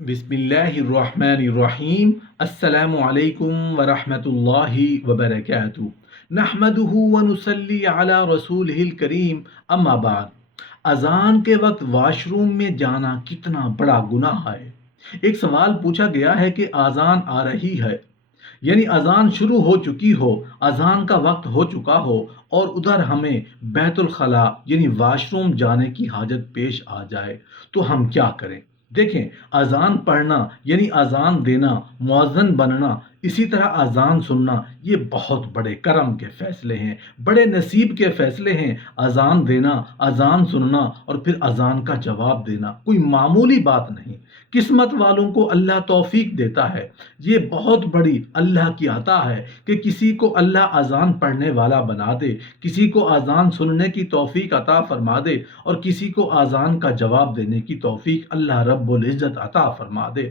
بسم اللہ الرحمن الرحیم۔ السلام علیکم ورحمۃ اللہ وبرکاتہ۔ نحمدہ ونصلی علی رسولہ الکریم، اما بعد۔ اذان کے وقت واش روم میں جانا کتنا بڑا گناہ ہے۔ ایک سوال پوچھا گیا ہے کہ اذان آ رہی ہے، یعنی اذان شروع ہو چکی ہو، اذان کا وقت ہو چکا ہو، اور ادھر ہمیں بیت الخلاء یعنی واش روم جانے کی حاجت پیش آ جائے تو ہم کیا کریں؟ دیکھیں، اذان پڑھنا یعنی اذان دینا، مؤذن بننا، اسی طرح اذان سننا، یہ بہت بڑے کرم کے فیصلے ہیں، بڑے نصیب کے فیصلے ہیں۔ اذان دینا، اذان سننا اور پھر اذان کا جواب دینا کوئی معمولی بات نہیں۔ قسمت والوں کو اللہ توفیق دیتا ہے۔ یہ بہت بڑی اللہ کی عطا ہے کہ کسی کو اللہ اذان پڑھنے والا بنا دے، کسی کو اذان سننے کی توفیق عطا فرما دے، اور کسی کو اذان کا جواب دینے کی توفیق اللہ رب العزت عطا فرما دے۔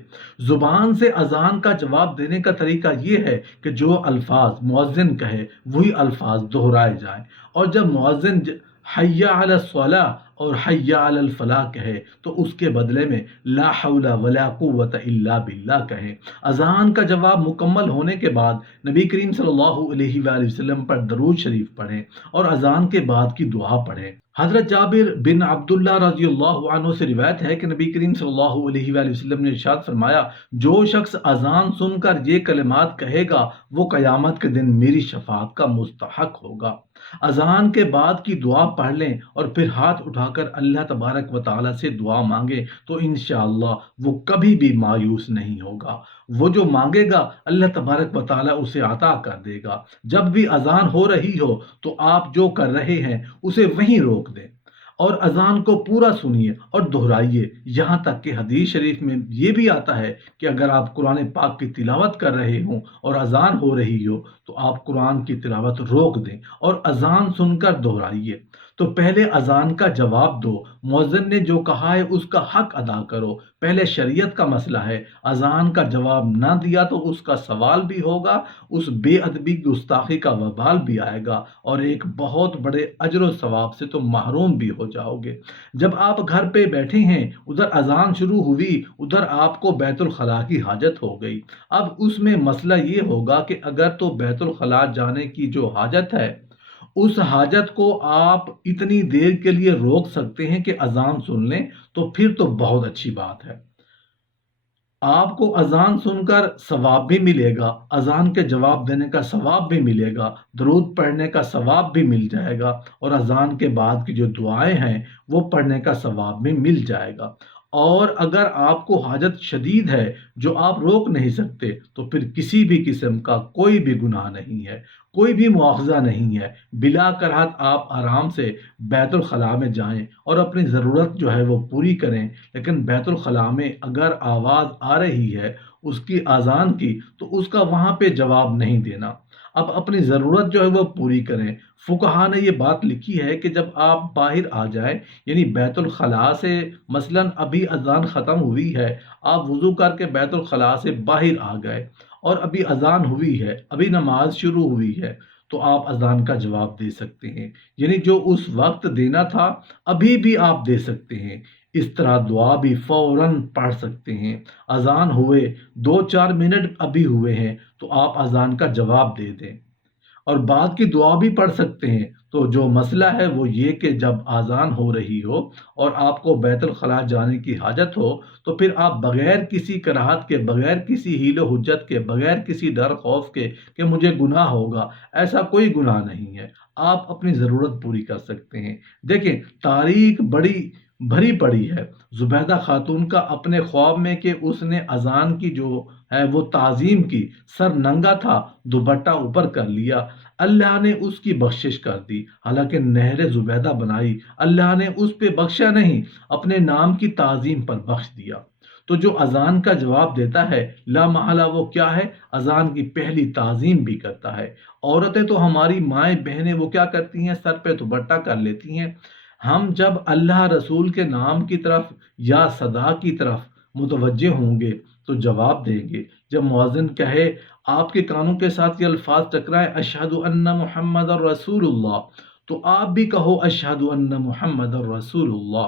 زبان سے اذان کا جواب دینے کا طریقہ یہ ہے کہ جو الفاظ مؤذن کہے وہی الفاظ دہرائے جائیں، اور جب مؤذن حی علی الصلاۃ اور حی علی الفلاح کہے تو اس کے بدلے میں لا حول ولا قوت الا باللہ کہیں۔ اذان کا جواب مکمل ہونے کے بعد نبی کریم صلی اللہ علیہ وآلہ وسلم پر درود شریف پڑھیں اور اذان کے بعد کی دعا پڑھیں۔ حضرت جابر بن عبداللہ رضی اللہ عنہ سے روایت ہے کہ نبی کریم صلی اللہ علیہ وآلہ وسلم نے ارشاد فرمایا، جو شخص اذان سن کر یہ کلمات کہے گا وہ قیامت کے دن میری شفاعت کا مستحق ہوگا۔ اذان کے بعد کی دعا پڑھ لیں اور پھر ہاتھ اٹھا کر اللہ تبارک و تعالیٰ سے دعا مانگیں تو انشاءاللہ وہ کبھی بھی مایوس نہیں ہوگا۔ وہ جو مانگے گا اللہ تبارک و تعالیٰ اسے عطا کر دے گا۔ جب بھی اذان ہو رہی ہو تو آپ جو کر رہے ہیں اسے وہیں روک دیں اور اذان کو پورا سنیے اور دہرائیے، یہاں تک کہ حدیث شریف میں یہ بھی آتا ہے کہ اگر آپ قرآن پاک کی تلاوت کر رہے ہوں اور اذان ہو رہی ہو تو آپ قرآن کی تلاوت روک دیں اور اذان سن کر دہرائیے۔ تو پہلے اذان کا جواب دو، مؤذن نے جو کہا ہے اس کا حق ادا کرو۔ پہلے شریعت کا مسئلہ ہے، اذان کا جواب نہ دیا تو اس کا سوال بھی ہوگا، اس بے ادبی گستاخی کا وبال بھی آئے گا، اور ایک بہت بڑے اجر و ثواب سے تم محروم بھی ہو جاؤ گے۔ جب آپ گھر پہ بیٹھے ہیں، ادھر اذان شروع ہوئی، ادھر آپ کو بیت الخلاء کی حاجت ہو گئی۔ اب اس میں مسئلہ یہ ہوگا کہ اگر تو بیت الخلاء جانے کی جو حاجت ہے اس حاجت کو آپ اتنی دیر کے لیے روک سکتے ہیں کہ اذان سن لیں تو پھر تو بہت اچھی بات ہے۔ آپ کو اذان سن کر ثواب بھی ملے گا، اذان کے جواب دینے کا ثواب بھی ملے گا، درود پڑھنے کا ثواب بھی مل جائے گا، اور اذان کے بعد کی جو دعائیں ہیں وہ پڑھنے کا ثواب بھی مل جائے گا۔ اور اگر آپ کو حاجت شدید ہے جو آپ روک نہیں سکتے تو پھر کسی بھی قسم کا کوئی بھی گناہ نہیں ہے، کوئی بھی مواخذہ نہیں ہے۔ بلا کراہت آپ آرام سے بیت الخلاء میں جائیں اور اپنی ضرورت جو ہے وہ پوری کریں، لیکن بیت الخلاء میں اگر آواز آ رہی ہے اس کی اذان کی تو اس کا وہاں پہ جواب نہیں دینا، اب اپنی ضرورت جو ہے وہ پوری کریں۔ فقہا نے یہ بات لکھی ہے کہ جب آپ باہر آ جائیں، یعنی بیت الخلاء سے، مثلا ابھی اذان ختم ہوئی ہے، آپ وضو کر کے بیت الخلاء سے باہر آ گئے اور ابھی اذان ہوئی ہے، ابھی نماز شروع ہوئی ہے، تو آپ اذان کا جواب دے سکتے ہیں، یعنی جو اس وقت دینا تھا ابھی بھی آپ دے سکتے ہیں۔ اس طرح دعا بھی فوراً پڑھ سکتے ہیں۔ اذان ہوئے 2-4 منٹ ابھی ہوئے ہیں تو آپ اذان کا جواب دے دیں اور بعد کی دعا بھی پڑھ سکتے ہیں۔ تو جو مسئلہ ہے وہ یہ کہ جب اذان ہو رہی ہو اور آپ کو بیت الخلاء جانے کی حاجت ہو تو پھر آپ بغیر کسی کراہت کے، بغیر کسی حیل و حجت کے، بغیر کسی ڈر خوف کے کہ مجھے گناہ ہوگا، ایسا کوئی گناہ نہیں ہے، آپ اپنی ضرورت پوری کر سکتے ہیں۔ دیکھیں، تاریخ بڑی بھری پڑی ہے۔ زبیدہ خاتون کا اپنے خواب میں کہ اس نے اذان کی جو ہے وہ تعظیم کی، سر ننگا تھا، دوپٹہ اوپر کر لیا، اللہ نے اس کی بخشش کر دی، حالانکہ نہر زبیدہ بنائی، اللہ نے اس پہ بخشا نہیں، اپنے نام کی تعظیم پر بخش دیا۔ تو جو اذان کا جواب دیتا ہے لا محالہ وہ کیا ہے، اذان کی پہلی تعظیم بھی کرتا ہے۔ عورتیں تو ہماری مائیں بہنیں وہ کیا کرتی ہیں، سر پہ دوپٹہ کر لیتی ہیں۔ ہم جب اللہ رسول کے نام کی طرف یا صدا کی طرف متوجہ ہوں گے تو جواب دیں گے۔ جب مؤذن کہے، آپ کے کانوں کے ساتھ یہ الفاظ ٹکرائے اشہد ان محمد رسول اللہ، تو آپ بھی کہو اشہد ان محمد رسول اللہ۔